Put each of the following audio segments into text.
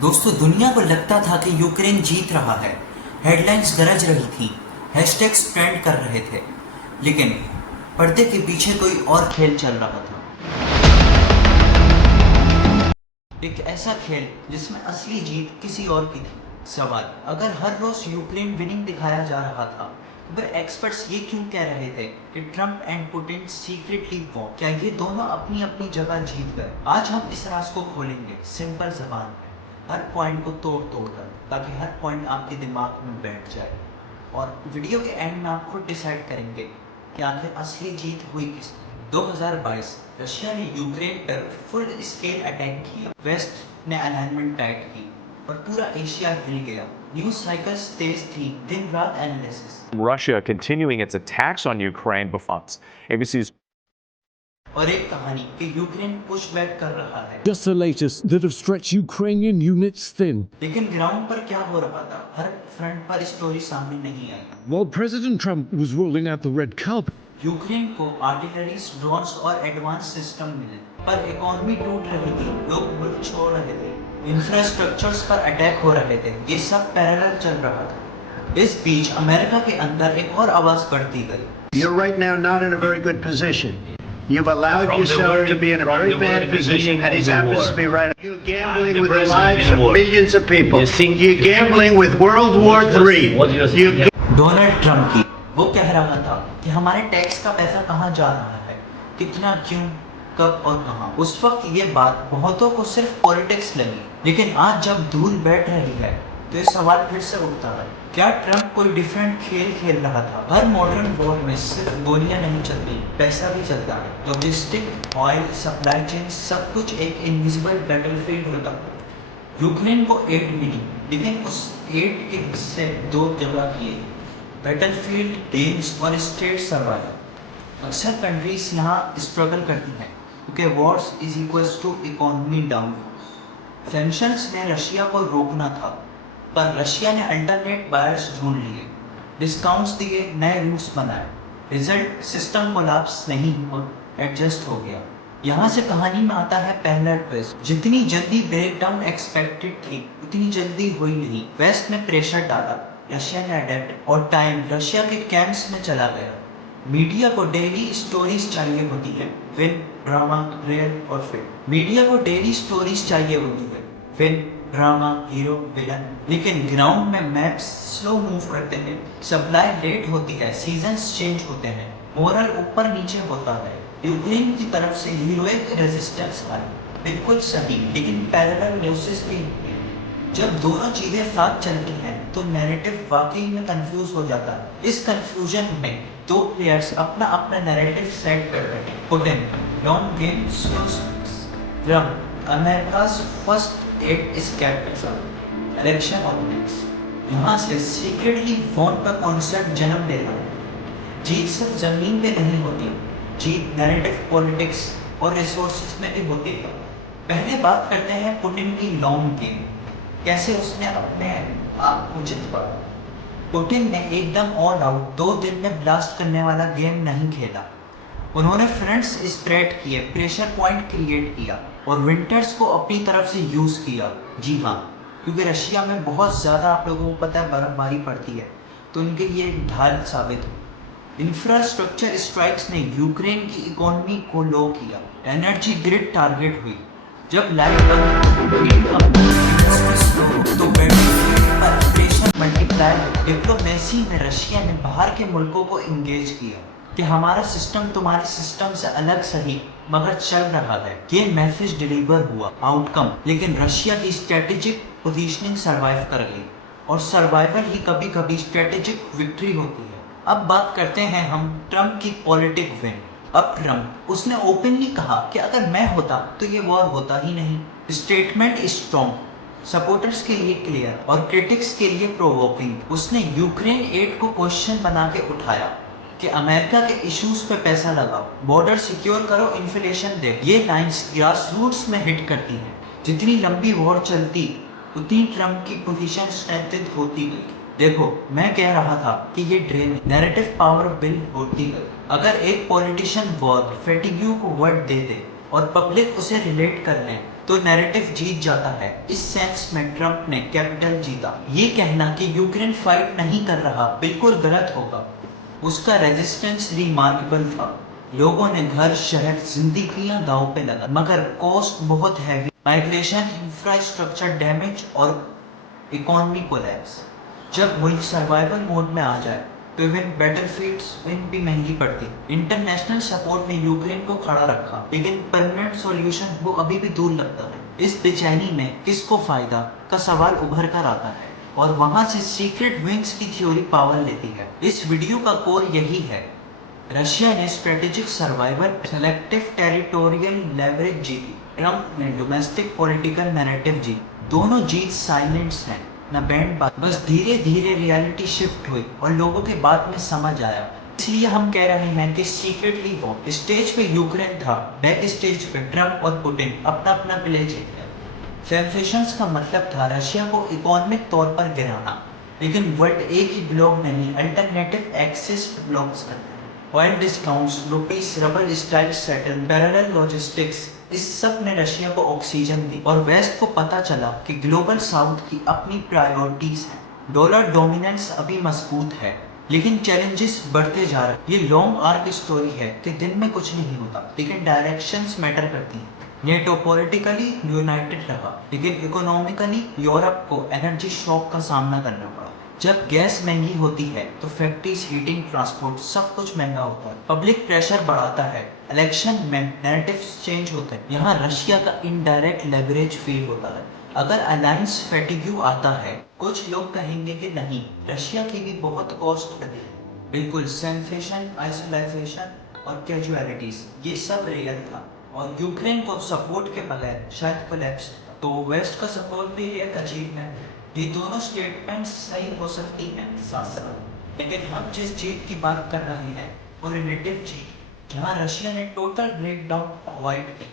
दोस्तों, दुनिया को लगता था कि यूक्रेन जीत रहा है। हेडलाइंस गरज रही थी, हैशटैग्स ट्रेंड कर रहे थे, लेकिन पर्दे के पीछे कोई और खेल चल रहा था। एक ऐसा खेल जिसमें असली जीत किसी और की थी। सवाल: अगर हर रोज यूक्रेन विनिंग दिखाया जा रहा था, तो फिर एक्सपर्ट्स ये क्यों कह रहे थे कि Trump and Putin secretly war? क्या ये दोनों अपनी अपनी जगह जीत गए? आज हम इस राज को खोलेंगे, सिंपल जबान में, हर पॉइंट को तोड़ तोड़ कर, ताकि हर पॉइंट आपके दिमाग में बैठ जाए। और वीडियो के एंड में आप खुद डिसाइड करेंगे कि आखिर असली जीत हुई किसकी। 2022 रशिया ने यूक्रेन पर फुल स्केल अटैक किया। वेस्ट ने अलाइनमेंट टाइट की और पूरा एशिया हिल गया। न्यूज साइकिल्स तेज थी, दिन रात analysis. Russia continuing its attacks on Ukraine before ABC's और एक कहानी कि यूक्रेन पुश बैक कर रहा है। Just the latest that have stretched Ukrainian units thin. लेकिन ग्राउंड पर क्या हो रहा था, हर फ्रंट पर स्टोरी सामने नहीं आई। While President Trump was rolling out the red carpet, Ukraine को आर्टिलरीज, ड्रोन्स और एडवांस सिस्टम मिले, पर इकोनॉमी टूट रही थी, लोग मुल्क छोड़ रहे थे, इंफ्रास्ट्रक्चर्स पर अटैक हो रहे थे। ये सब पैरेलल चल रहा था। इस बीच अमेरिका के अंदर एक और आवाज बढ़ती गई। You're right now not in a very good position. You've allowed yourself to be in a very bad position, and it happens to be right. You're gambling with the lives of millions of people. You're gambling with World War III. Donald Trump की वो कह रहा था कि हमारे tax का पैसा कहाँ जा रहा है, कितना, क्यों, कब और कहाँ। उस वक्त ये बात बहुतों को सिर्फ पॉलिटिक्स लगी, लेकिन आज जब धूल बैठ रही है तो ये सवाल फिर से उठता है, क्या ट्रंप कोई डिफरेंट खेल खेल रहा था? हर मॉडर्न वॉर में सिर्फ गोलियां नहीं चलती, पैसा भी चलता है। लॉजिस्टिक, ऑयल सप्लाई चेन, सब कुछ एक इनविजिबल बैटलफील्ड होता है। यूक्रेन को एड मिली, लेकिन उस एड के हिस्से दो जगह किए, बैटलफील्ड, डेम्स और स्टेट सर्वाइवल। अक्सर कंट्रीज यहाँ स्ट्रगल करती हैं क्योंकि wars is equals to economy down. Sanctions ने रशिया को रोकना था, पर रशिया ने अल्टरनेट बायर्स ढूंढ लिए, डिस्काउंट्स दिए, नए रूट्स बनाए। रिजल्ट सिस्टम कोलैप्स नहीं और एडजस्ट हो गया। यहाँ से कहानी में आता है पहला ट्विस्ट। जितनी जल्दी ब्रेकडाउन एक्सपेक्टेड थी, उतनी जल्दी हुई नहीं। वेस्ट ने प्रेशर डाला, रशिया ने अडेप्ट, और टाइम रशिया के कैंप्स में चला गया। मीडिया को डेली स्टोरीज चाहिए होती है, फिल्म, ड्रामा, रियल और फिल्म। मीडिया को डेली स्टोरीज चाहिए होती है, फिल्म, ड्रामा, हीरो, विलन। लेकिन ग्राउंड में मैप्स स्लो मूव करते हैं, सप्लाई लेट होती है, सीजन्स चेंज होते हैं, मोरल ऊपर नीचे होता है। यूक्रेन की तरफ से हीरोइक रेजिस्टेंस आई, बिल्कुल सही, लेकिन पैरेलल न्यूज़ेस भी। जब दोनों चीजें साथ चलती हैं तो नैरेटिव वाकई में कंफ्यूज हो जाता है। इस कंफ्यूजन में दो प्लेयर्स अपना अपना नैरेटिव सेट कर रहे हैं। Putin, long game, Trump, America's first aid is capital, election optics. यहाँ से सीक्रेटली फोन पर कॉन्सेप्ट जन्म ले रहा है। जीत सिर्फ जमीन पे नहीं होती, जीत नैरेटिव, पॉलिटिक्स और रिसोर्सेज में भी होती है। पहले बात करते हैं पुतिन की लॉन्ग गेम, कैसे उसने अपने आप को जीत पाया। पुतिन ने एकदम ऑल आउट 2 दिन में ब्लास्ट करने वाला गेम नहीं खेला। उन्होंने फ्रंट्स स्प्रेड किए, प्रेशर पॉइंट क्रिएट किया और विंटर्स को अपनी तरफ से यूज किया। जी हाँ, क्योंकि रशिया में बहुत ज़्यादा, आप लोगों को पता है, बर्फबारी पड़ती है, तो उनके लिए एक ढाल साबित हुई। इंफ्रास्ट्रक्चर स्ट्राइक्स ने यूक्रेन की इकोनॉमी को लो किया, एनर्जी ग्रिड टारगेट हुई। जब लाइट तो प्रेशर मल्टीप्लाई। डिप्लोमेसी में रशिया ने बाहर के मुल्कों को इंगेज किया कि हमारा सिस्टम तुम्हारे सिस्टम से अलग सही, मगर चल रहा है। ये मैसेज डिलीवर हुआ, आउटकम। लेकिन रशिया की स्ट्रेटेजिक पोजीशनिंग सरवाइव कर गई, और सर्वाइवल ही कभी कभी स्ट्रेटेजिक विक्ट्री होती है। अब बात करते हैं हम ट्रम्प की पॉलिटिक विन। अब ट्रम्प, उसने ओपनली कहा कि अगर मैं होता तो ये वॉर होता ही नहीं। स्टेटमेंट स्ट्रॉन्ग, सपोर्टर्स के लिए क्लियर और क्रिटिक्स के लिए प्रोवोकिंग। उसने यूक्रेन एड को क्वेश्चन बना के उठाया कि अमेरिका के इश्यूज पे पैसा लगाओ, बॉर्डर सिक्योर करो, इन्फ्लेशन दे। ये लाइंस ग्रास रूट्स में हिट करती हैं। जितनी लंबी वॉर चलती, उतनी ट्रम्प की पोजीशन स्ट्रेंथेंड होती गई। देखो, मैं कह रहा था कि ये ड्रेन नैरेटिव पावर बिल होती गई। अगर एक पॉलिटिशियन वॉर फेटिग्यू को वर्ड दे दे और पब्लिक उसे रिलेट कर ले, तो नैरेटिव जीत जाता है। इस सेंस में ट्रम्प ने कैपिटल जीता। ये कहना कि यूक्रेन फाइट नहीं कर रहा बिल्कुल गलत होगा। उसका रेजिस्टेंस रिमार्केबल था। लोगों ने घर, शहर, जिंदगियां दांव पे लगा, मगर कॉस्ट बहुत हैवी। माइग्रेशन, इंफ्रास्ट्रक्चर डैमेज और इकोनॉमी कोलैप्स। जब मुल्क सर्वाइवल मोड में आ जाए तो इवन बैटलफील्ड्स विन भी महंगी पड़ती। इंटरनेशनल सपोर्ट ने यूक्रेन को खड़ा रखा, लेकिन परमानेंट सॉल्यूशन वो अभी भी दूर लगता है। इस बेचैनी में किसको फायदा का सवाल उभर कर आता है, और वहां से सीक्रेट विंग्स की थ्योरी पावर लेती है। इस वीडियो का कोर यही है। रशिया ने strategic survival, selective territorial leverage जीती। ट्रम्प ने डोमेस्टिक पॉलिटिकल नैरेटिव जीती। दोनों जीत साइलेंट्स हैं, न बैंड बात। बस धीरे धीरे रियलिटी शिफ्ट हुई और लोगों के बाद में समझ आया। इसलिए हम कह रहे हैं कि सीक्रेटली वो स्टेज पे यूक्रेन था, बैक स्टेज पे ट्रम्प और पुतिन अपना अपना प्ले जीते। सेंसेशंस का मतलब था रशिया को इकोनॉमिक तौर पर गिराना, लेकिन वर्ल्ड एक ही ब्लॉक नहीं, अल्टरनेटिव एक्सेस ब्लॉक्स करते। Oil discounts, rupees rouble style settle, parallel logistics, इस सब ने रशिया को ऑक्सीजन दी। और वेस्ट को पता चला कि ग्लोबल साउथ की अपनी प्रायोरिटीज हैं। डॉलर डोमिनेंस अभी मजबूत है, लेकिन चैलेंजेस बढ़ते जा रहे हैं। ये लॉन्ग आर्क स्टोरी है कि दिन में कुछ नहीं होता, लेकिन डायरेक्शंस मैटर करती हैं। नेटो पॉलिटिकली यूनाइटेड रहा, लेकिन इकोनॉमिकली यूरोप को एनर्जी शॉक का सामना करना पड़ा। जब गैस महंगी होती है तो फैक्ट्रीज, हीटिंग, ट्रांसपोर्ट सब कुछ महंगा होता है। पब्लिक प्रेशर बढ़ाता है, इलेक्शन में नैरेटिव्स चेंज होते हैं। यहाँ रशिया का इनडायरेक्ट लेवरेज फील होता है। अगर अलायंस फैटिग्यू आता है, कुछ लोग कहेंगे कि नहीं, रशिया की भी बहुत कॉस्ट लगी है। बिल्कुल, सेंसेशन, आइसोलेशन और कैजुअलिटीज, ये सब रियल था। और यूक्रेन को सपोर्ट के बगैर शायद कोलैप्स था। तो वेस्ट का सपोर्ट भी एक अचीवमेंट है। ये दोनों स्टेटमेंट्स सही हो सकती हैं साथ साथ, लेकिन हम जिस जीत की बात कर रहे हैं वो रिलेटिव जीत, जहाँ रशिया ने टोटल ब्रेकडाउन अवॉइड की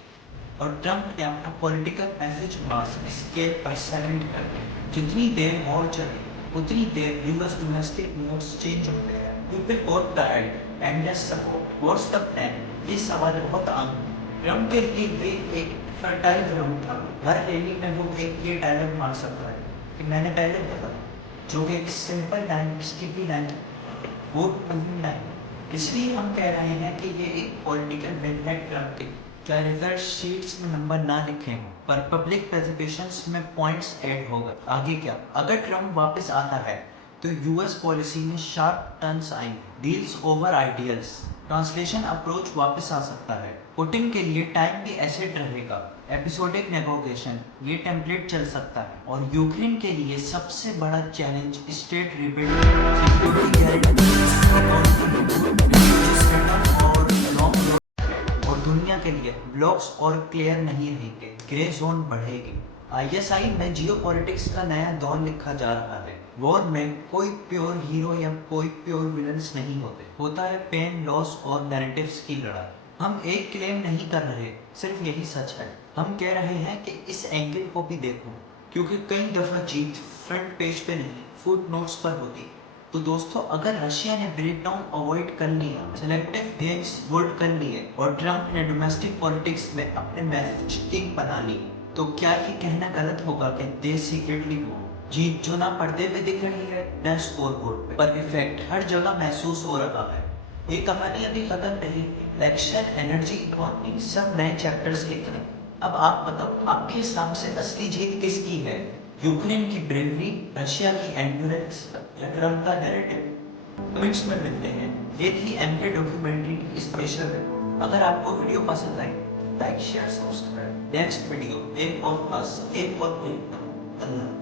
और ट्रम्प ने अपना पॉलिटिकल मैसेज मास स्केल पर साइलेंट कर दिया। जितनी देर वॉर चली, उतनी देर यूएस डोमेस्टिक मोड्स चेंज होते हैं। People got tired, endless support, what's the plan? ये सवाल बहुत आम है। ट्रम्प के लिए वे एक फर्टाइल ग्राउंड था। हर रैली में वो एक ये डायलॉग मार सकता है कि मैंने पहले बोला, जो कि एक सिंपल लाइन, स्टिकी लाइन, वो मूविंग लाइन। इसलिए हम कह रहे हैं कि ये एक पॉलिटिकल विन है ट्रम्प की। चाहे रिजल्ट शीट्स में नंबर ना लिखे हों, पर पब्लिक प्रेजेंटेशंस में पॉइंट्स ऐड होगा। आगे क्या? अगर ट्रम्प वापस आता है तो यूएस पॉलिसी में शार्प टर्न्स आएंगे, deals over ideals, translation approach वापस आ सकता है। पुतिन के लिए टाइम भी एसेट रहेगा, एपिसोडिक नेगोशिएशन, ये टेम्पलेट चल सकता है। और यूक्रेन के लिए सबसे बड़ा challenge state rebuilding, security guarantee और दुनिया के लिए ब्लॉक्स और क्लियर नहीं रहेंगे, ग्रे जोन बढ़ेगी। आईएसआई में जियोपॉलिटिक्स का नया दौर लिखा जा रहा है। वॉर में कोई प्योर हीरो या कोई प्योर विलन्स नहीं होते, होता है पेन, लॉस और नैरेटिव्स की लड़ाई। हम एक क्लेम नहीं कर रहे, सिर्फ यही सच है। हम कह रहे हैं कि इस एंगल को भी देखो, क्योंकि कई दफा जीत फ्रंट पेज पे नहीं, फुट नोट्स पर होती है। तो दोस्तों, अगर रशिया ने ब्रेकडाउन अवॉइड कर लिया, सेलेक्टिव गेम्स वोल्ड कर लिए और ट्रम्प ने डोमेस्टिक पॉलिटिक्स में अपने मैजिक बना ली, तो क्या ये कहना गलत होगा कि देश सीक्रेटली हो? जीत जो ना पर्दे पे दिख रही है, न स्कोर बोर्ड पे, पर इफेक्ट हर जगह महसूस हो रहा है। ये कहानी अभी खत्म नहीं। इलेक्शन, एनर्जी, इकोनॉमी सब नए चैप्टर्स लिख रहे हैं। अब आप बताओ, आपके हिसाब से असली जीत किसकी है? यूक्रेन की ब्रेवरी, रशिया की एंड्योरेंस या ट्रम्प का नैरेटिव? कमेंट्स में मिलते हैं। ये थी एमके डॉक्यूमेंट्री की स्पेशल। अगर आपको वीडियो पसंद आई, like, share, subscribe. Next video एक और प्लस एक और अल्लाह।